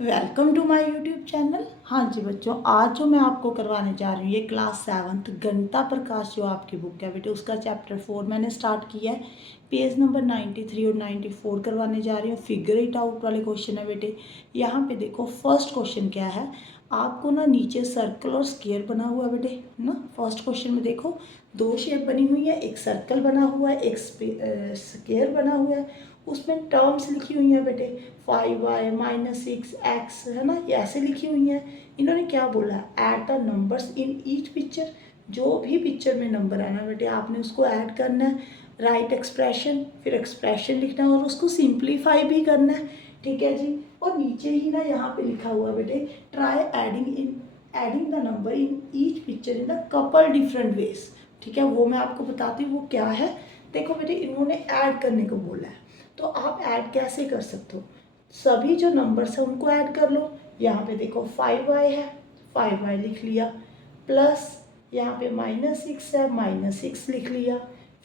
Welcome to my YouTube channel. हाँ जी बच्चों, आज जो मैं आपको करवाने जा रही हूँ ये क्लास 7th गणिता प्रकाश जो आपकी बुक है बेटे उसका चैप्टर 4 मैंने स्टार्ट किया है। पेज नंबर 93 और 94 करवाने जा रही हूँ। फिगर इट आउट वाले क्वेश्चन है बेटे। यहाँ पे देखो फर्स्ट क्वेश्चन क्या है, आपको ना नीचे सर्कल और स्क्वायर बना हुआ है बेटे ना। फर्स्ट क्वेश्चन में देखो दो शेप बनी हुई है, एक सर्कल बना हुआ है, एक स्क्वायर बना हुआ है। उसमें टर्म्स लिखी हुई हैं बेटे 5y -6x है ना, ये ऐसे लिखी हुई हैं। इन्होंने क्या बोला है, add the numbers in each picture. जो भी पिक्चर में नंबर है ना बेटे आपने उसको ऐड करना है। राइट एक्सप्रेशन, फिर एक्सप्रेशन लिखना है और उसको सिंप्लीफाई भी करना है। ठीक है जी। और नीचे ही ना यहाँ पे लिखा हुआ बेटे try adding the number in each picture in the couple different ways. ठीक है, वो मैं आपको बताती हूँ वो क्या है। देखो बेटे इन्होंने ऐड करने को बोला है, तो आप ऐड कैसे कर सकते हो, सभी जो नंबर्स हैं उनको ऐड कर लो। यहाँ पे देखो 5y है, 5y लिख लिया, प्लस यहाँ पे -6 है, -6 लिख लिया,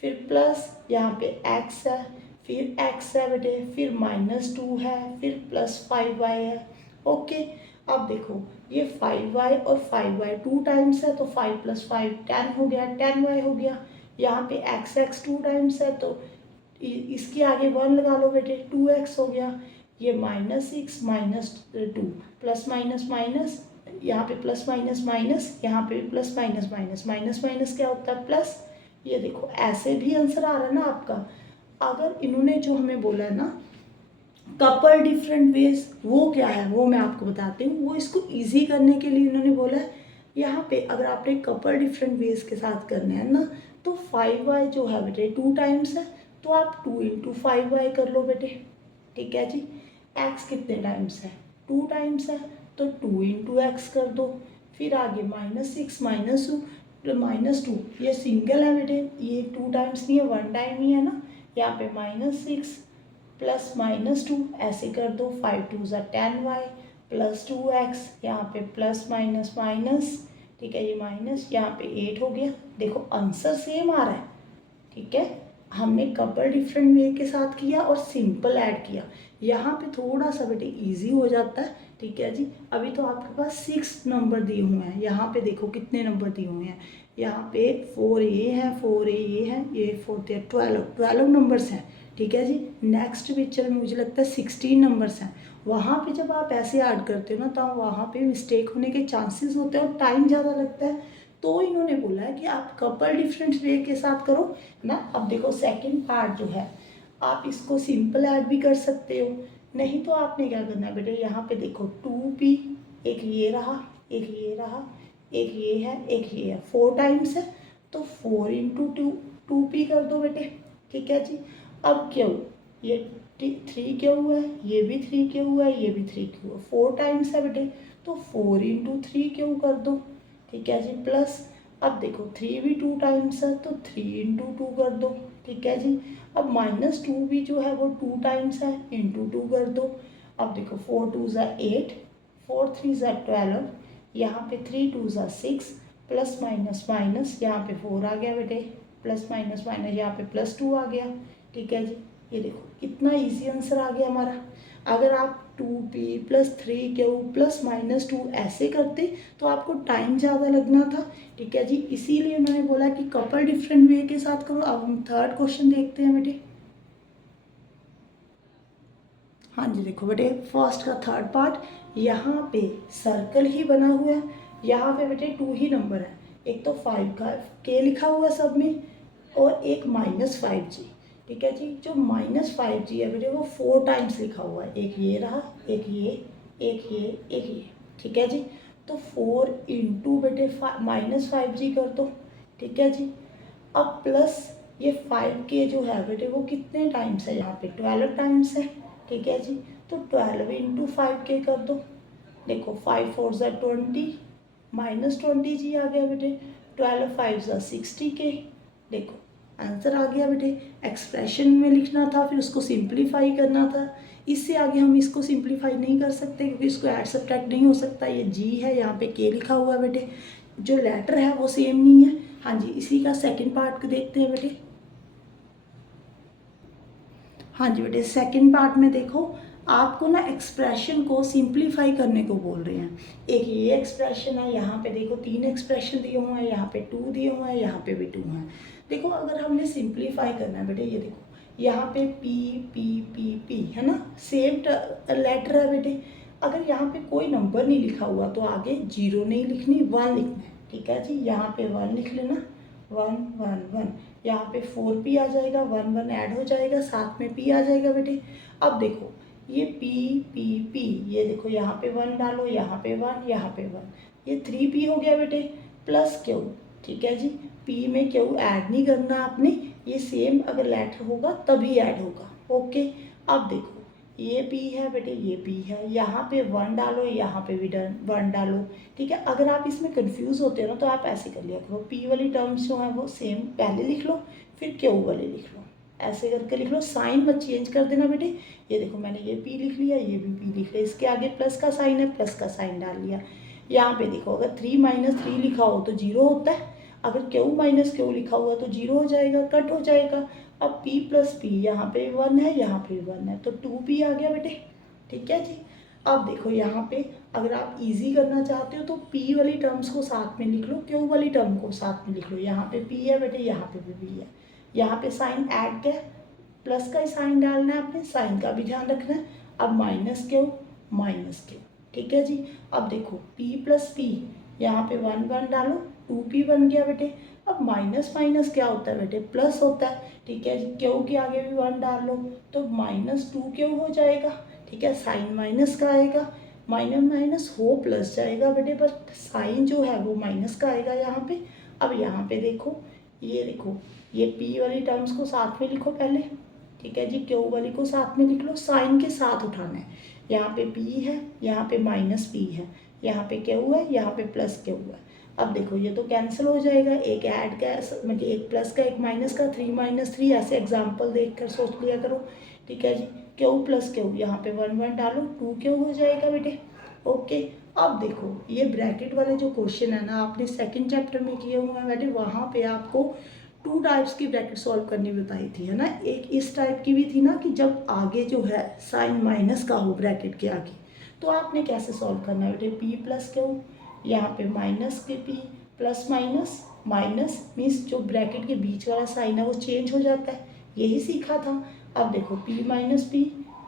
फिर प्लस यहाँ पे x है, फिर x है बेटे, फिर -2 है, फिर प्लस 5y है। ओके, अब देखो ये 5y और 5y 2 टाइम्स है तो 5 + 5 10 हो गया, 10y हो गया। यहाँ पे x 2 टाइम्स है तो इसके आगे 1 लगा लो बेटे, 2x हो गया। ये -6 -2 प्लस माइनस माइनस, यहाँ पे प्लस माइनस माइनस, यहाँ पे plus minus minus, minus minus क्या होता है प्लस। ये देखो ऐसे भी आंसर आ रहा है ना आपका। अगर इन्होंने जो हमें बोला है ना कपल डिफरेंट वेज, वो क्या है वो मैं आपको बताती हूँ। वो इसको इजी करने के लिए इन्होंने बोला है यहाँ पे अगर आपने कपल डिफरेंट वेज के साथ करना है ना तो 5y जो है बेटे 2 टाइम्स है तो आप 2 × 5y कर लो बेटे। ठीक है जी। x कितने टाइम्स है, 2 टाइम्स है तो 2 × x कर दो। फिर आगे -6 -2 ये सिंगल है बेटे, ये 2 टाइम्स नहीं है 1 टाइम ही है ना। यहाँ पे -6 प्लस -2 ऐसे कर दो, 5 × 2 = 10y प्लस 2x, यहाँ पे प्लस माइनस माइनस। ठीक है, ये माइनस यहाँ पे 8 हो गया। देखो आंसर सेम आ रहा है। ठीक है, हमने कपल डिफरेंट वे के साथ किया और सिंपल ऐड किया। यहाँ पे थोड़ा सा बेटे इजी हो जाता है। ठीक है जी। अभी तो आपके पास 6 नंबर दिए हुए हैं, यहाँ पे देखो कितने नंबर दिए हुए हैं। यहाँ पे 4a है, 4a ये है, ये 4 12 नंबर्स हैं। ठीक है जी। नेक्स्ट पिक्चर में मुझे लगता है 16 नंबर्स हैं। वहाँ पे जब आप ऐसे ऐड करते हो ना तो वहाँ पे मिस्टेक होने के चांसेस होते हैं और टाइम ज़्यादा लगता है। तो इन्होंने बोला है कि आप कपल डिफरेंट वे के साथ करो ना। अब देखो सेकंड पार्ट जो है आप इसको सिंपल ऐड भी कर सकते हो, नहीं तो आपने क्या करना है बेटे यहाँ पे देखो 2p, एक ये रहा, एक ये रहा, एक ये है, एक ये है, 4 टाइम्स है तो 4 × 2p कर दो बेटे। ठीक है जी। अब क्यों ये 3 क्यों हुआ है, ये भी 3 क्यों हुआ है, ये भी 3 क्यों हुआ, 4 टाइम्स है बेटे तो 4 × 3 क्यों कर दो। ठीक है जी। प्लस अब देखो 3 भी 2 टाइम्स है तो 3 × 2 कर दो। ठीक है जी। अब -2 भी जो है वो 2 टाइम्स है, × 2 कर दो। अब देखो 4 × 2 = 8, 4 × 3 = 12, यहाँ पे 3 × 2 = 6, प्लस माइनस माइनस, यहाँ पे 4 आ गया बेटे, प्लस माइनस माइनस यहाँ पे +2 आ गया। ठीक है जी। ये देखो कितना इजी आंसर आ गया हमारा। अगर आप 2p + 3q + -2 ऐसे करते तो आपको टाइम ज़्यादा लगना था। ठीक है जी, इसीलिए उन्होंने बोला कि कपल डिफरेंट वे के साथ करो। अब हम थर्ड क्वेश्चन देखते हैं बेटे। हाँ जी देखो बेटे फर्स्ट का थर्ड पार्ट, यहाँ पे सर्कल ही बना हुआ है। यहाँ पे बेटे 2 ही नंबर है, एक तो 5 का k लिखा हुआ है सब में और एक -5g। ठीक है जी। जो -5g है बेटे वो 4 टाइम्स लिखा हुआ है, एक ये रहा, एक ये, एक ये, एक ये। ठीक है जी। तो 4 × बेटे -5g कर दो। ठीक है जी। अब प्लस ये 5k जो है बेटे वो कितने टाइम्स है, यहाँ पे 12 टाइम्स है। ठीक है जी। तो 12 × 5k कर दो। देखो 5 × 4 = 20, -20g आ गया बेटे, 12 × 5 = 60k। देखो आंसर आ गया बेटे। एक्सप्रेशन में लिखना था फिर उसको सिंप्लीफाई करना था। इससे आगे हम इसको सिंप्लीफाई नहीं कर सकते क्योंकि इसको ऐड सब्ट्रैक्ट नहीं हो सकता। ये जी है, यहाँ पे के लिखा हुआ है बेटे, जो लेटर है वो सेम नहीं है। हाँ जी, इसी का सेकंड पार्ट देखते हैं बेटे। हाँ जी बेटे सेकंड पार्ट में देखो आपको ना एक्सप्रेशन को सिंप्लीफाई करने को बोल रहे हैं। एक ये एक्सप्रेशन है, यहाँ पे देखो 3 एक्सप्रेशन दिए हुए हैं, यहाँ पे 2 दिए हुए हैं, यहाँ पे भी 2 हैं। देखो अगर हमने सिंप्लीफाई करना है बेटे, ये देखो यहाँ पे पी पी पी पी है ना, सेम लेटर है बेटे। अगर यहाँ पे कोई नंबर नहीं लिखा हुआ तो आगे 0 नहीं लिखनी, 1 लिखना है। ठीक है जी, यहाँ पे 1 लिख लेना, 1 1 1। यहाँ पे 4p आ जाएगा, 1 1 ऐड हो जाएगा, साथ में p आ जाएगा बेटे। अब देखो ये p p p, ये देखो यहाँ पे 1 डालो, यहाँ पे 1, यहाँ पे 1, ये 3p हो गया बेटे, प्लस क्यू। ठीक है जी, p में क्यू ऐड नहीं करना आपने, ये सेम अगर लेटर होगा तभी ऐड होगा। ओके, अब देखो ये p है बेटे, ये p है, यहाँ पे 1 डालो, यहाँ पे भी 1 डालो। ठीक है, अगर आप इसमें कंफ्यूज होते हो ना तो आप ऐसे कर लिया करो, p वाली टर्म्स जो है वो सेम पहले लिख लो, फिर q वाले लिख लो, ऐसे करके लिख लो, साइन मत चेंज कर देना बेटे। ये देखो मैंने ये p लिख लिया, ये भी p लिख लिया, इसके आगे प्लस का साइन है, प्लस का साइन डाल लिया। यहाँ पे देखो अगर 3 - 3 लिखा हो तो 0 होता है, अगर q - q लिखा हुआ तो 0 हो जाएगा, कट हो जाएगा। अब p + p, यहाँ पे 1 है, यहाँ पे 1 है, तो 2p आ गया बेटे। ठीक है जी, अब देखो यहाँ पे अगर आप इजी करना चाहते हो तो p वाली टर्म्स को साथ में लिख लो, q वाली टर्म को साथ में लिख लो। यहाँ पे p है बेटे, यहाँ पे भी p है, यहाँ पे साइन ऐड का प्लस का ही साइन डालना है आपने, साइन का भी ध्यान रखना है। अब -q। ठीक है जी, अब देखो p + p, यहाँ पे 1 1 डालो, 2p बन गया बेटे। अब माइनस माइनस क्या होता है बेटे, प्लस होता है। ठीक है जी, क्यू के आगे भी 1 डाल लो तो -2q हो जाएगा। ठीक है, साइन माइनस का आएगा, माइनस माइनस हो प्लस जाएगा बेटे, बट साइन जो है वो माइनस का आएगा यहाँ पे। अब यहाँ पे देखो, ये देखो ये p वाली टर्म्स को साथ में लिखो पहले। ठीक है जी, क्यू वाली को साथ में लिख लो, साइन के साथ उठाना है। यहाँ पे p है, यहाँ पे -p है, यहाँ पे क्यू है, यहाँ पे प्लस क्यू है। अब देखो ये तो कैंसिल हो जाएगा, एक ऐड का मतलब एक प्लस का एक माइनस का, 3 - 3 ऐसे एग्जाम्पल देख कर सोच लिया करो। ठीक है जी, क्यू + क्यू, यहाँ पे 1 1 डालो, 2q हो जाएगा बेटे। ओके, अब देखो ये ब्रैकेट वाले जो क्वेश्चन है ना, आपने सेकंड चैप्टर में किए हुए हैं बेटे, वहाँ पे आपको 2 टाइप्स की ब्रैकेट सॉल्व करनी बताई थी, है ना। एक इस टाइप की भी थी ना कि जब आगे जो है साइन माइनस का हो ब्रैकेट के आगे, तो आपने कैसे सॉल्व करना है बेटे, p + q, यहाँ पे -p प्लस माइनस मीन्स जो ब्रैकेट के बीच वाला साइन है वो चेंज हो जाता है, यही सीखा था। अब देखो p - p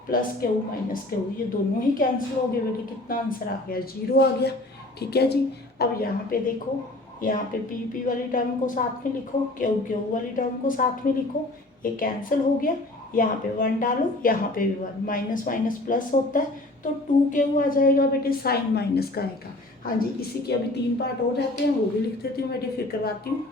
plus Q - Q, ये दोनों ही कैंसिल हो गए बेटे, कितना आंसर आ गया, 0 आ गया। ठीक है जी, अब यहाँ पे देखो, यहाँ पे p वाली टर्म को साथ में लिखो, क्यू वाली टर्म को साथ में लिखो, ये कैंसिल हो गया। यहाँ पे 1 डालो, यहाँ पे भी 1, माइनस माइनस प्लस होता है तो 2q आ जाएगा बेटे, साइन माइनस का आएगा। हाँ जी, इसी के अभी 3 पार्ट और रहते हैं, वो भी लिख देती हूँ बेटे, फिर करवाती हूँ।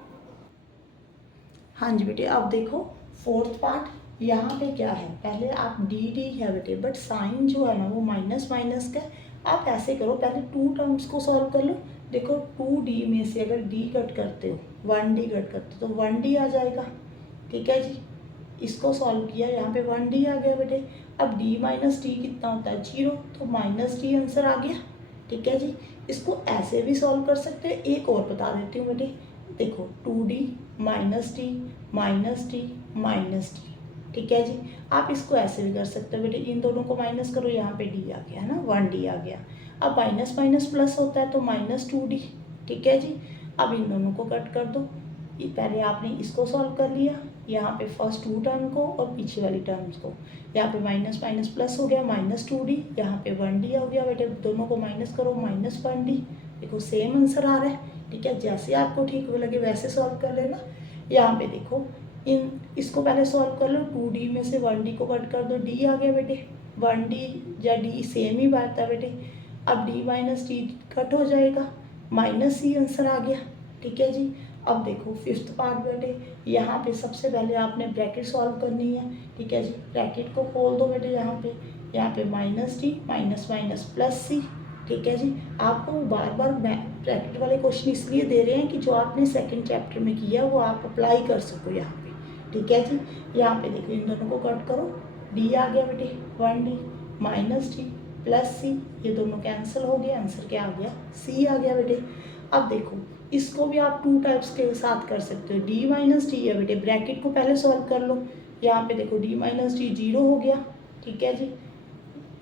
हाँ जी बेटे, अब देखो 4th पार्ट, यहाँ पे क्या है, पहले आप डी है बेटे, बट साइन जो है ना वो माइनस माइनस का। आप ऐसे करो, पहले 2 टर्म्स को सॉल्व कर लो। देखो 2d में से अगर d कट करते हो, 1d कट करते हो तो 1d आ जाएगा। ठीक है जी, इसको सॉल्व किया, यहाँ पे 1d आ गया बेटे। अब d - d कितना होता है, 0, तो -d आंसर आ गया। ठीक है जी, इसको ऐसे भी सॉल्व कर सकते हैं, एक और बता देती हूँ बेटे। देखो 2d -d। ठीक है जी, आप इसको ऐसे भी कर सकते हो बेटे, इन दोनों को माइनस करो, यहाँ पे d आ गया है ना, 1d आ गया। अब माइनस माइनस प्लस होता है तो -2d। ठीक है जी, अब इन दोनों को कट कर दो। पहले आपने इसको सॉल्व कर लिया, यहाँ पे फर्स्ट 2 टर्म को और पीछे वाली टर्म्स को, यहाँ पे माइनस माइनस प्लस हो गया, -2d, यहाँ पे 1d हो गया बेटे, दोनों को माइनस करो, -1d। देखो सेम आंसर आ रहा है। ठीक है, जैसे आपको ठीक लगे वैसे सॉल्व कर लेना। यहाँ पे देखो, इसको पहले सॉल्व कर लो, 2d में से 1d को कट कर दो, d आ गया बेटे, 1d या d सेम ही बात है बेटे। अब d - d कट हो जाएगा, -c आंसर आ गया। ठीक है जी, अब देखो 5th पार्ट बेटे, यहाँ पे सबसे पहले आपने ब्रैकेट सॉल्व करनी है। ठीक है जी, ब्रैकेट को खोल दो बेटे, यहाँ पे -d माइनस प्लस c। ठीक है जी, आपको बार बार ब्रैकेट वाले क्वेश्चन इसलिए दे रहे हैं कि जो आपने सेकंड चैप्टर में किया वो आप अप्लाई कर सको यहाँ पे। ठीक है जी, यहाँ पे देखो इन दोनों को कट करो, d आ गया बेटे, 1d -d प्लस c, ये दोनों कैंसिल हो गए, आंसर क्या आ गया, c आ गया बेटे। अब देखो इसको भी आप 2 टाइप्स के साथ कर सकते हो, d - d है बेटे, ब्रैकेट को पहले सॉल्व कर लो। यहाँ पे देखो d - d 0 हो गया। ठीक है जी,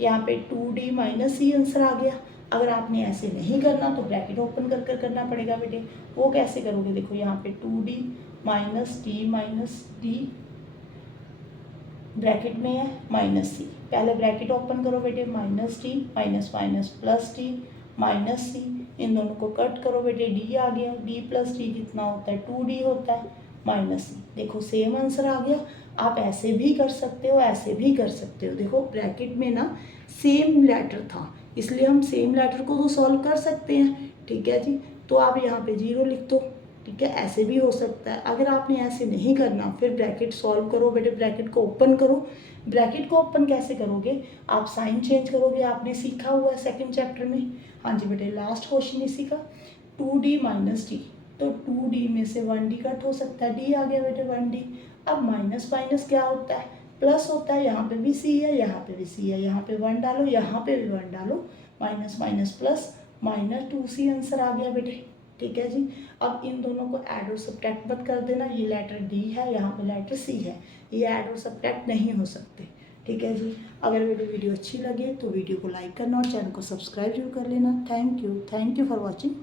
यहाँ पे 2d माइनस सी आंसर आ गया। अगर आपने ऐसे नहीं करना तो ब्रैकेट ओपन कर कर करना पड़ेगा बेटे। वो कैसे करोगे, देखो यहाँ पे 2d माइनस डी ब्रैकेट में है माइनस सी, पहले ब्रैकेट ओपन करो बेटे, minus D minus minus plus D minus C, इन दोनों को कट करो बेटे, डी आ गया, डी प्लस डी कितना होता है 2d होता है माइनस सी। देखो सेम आंसर आ गया। आप ऐसे भी कर सकते हो, ऐसे भी कर सकते हो। देखो ब्रैकेट में ना सेम लेटर था, इसलिए हम सेम लेटर को तो सॉल्व कर सकते हैं, ठीक है जी। तो आप यहाँ पे 0 लिख दो, ठीक है, ऐसे भी हो सकता है। अगर आपने ऐसे नहीं करना फिर ब्रैकेट सॉल्व करो बेटे, ब्रैकेट को ओपन करो। ब्रैकेट को ओपन कैसे करोगे, आप साइन चेंज करोगे, आपने सीखा हुआ है सेकंड चैप्टर में। हाँ जी बेटे, लास्ट क्वेश्चन इसी का, 2d माइनस डी, तो 2d में से 1d कट हो सकता है, डी आ गया बेटे 1d। अब माइनस माइनस क्या होता है, प्लस होता है, यहाँ पे भी सी है, यहाँ पे भी सी है, यहाँ पे 1 डालो, यहाँ पे भी 1 डालो, minus minus plus, minus 2c answer आ गया बेटे, ठीक है जी। अब इन दोनों को ऐड और सब्ट्रैक्ट मत कर देना, ये लेटर डी है, यहाँ पे लेटर सी है, ये ऐड और सब्ट्रैक्ट नहीं हो सकते, ठीक है जी। अगर वीडियो अच्छी लगे तो वीडियो को लाइक करना और चैनल को सब्सक्राइब जरूर कर लेना। Thank you for watching.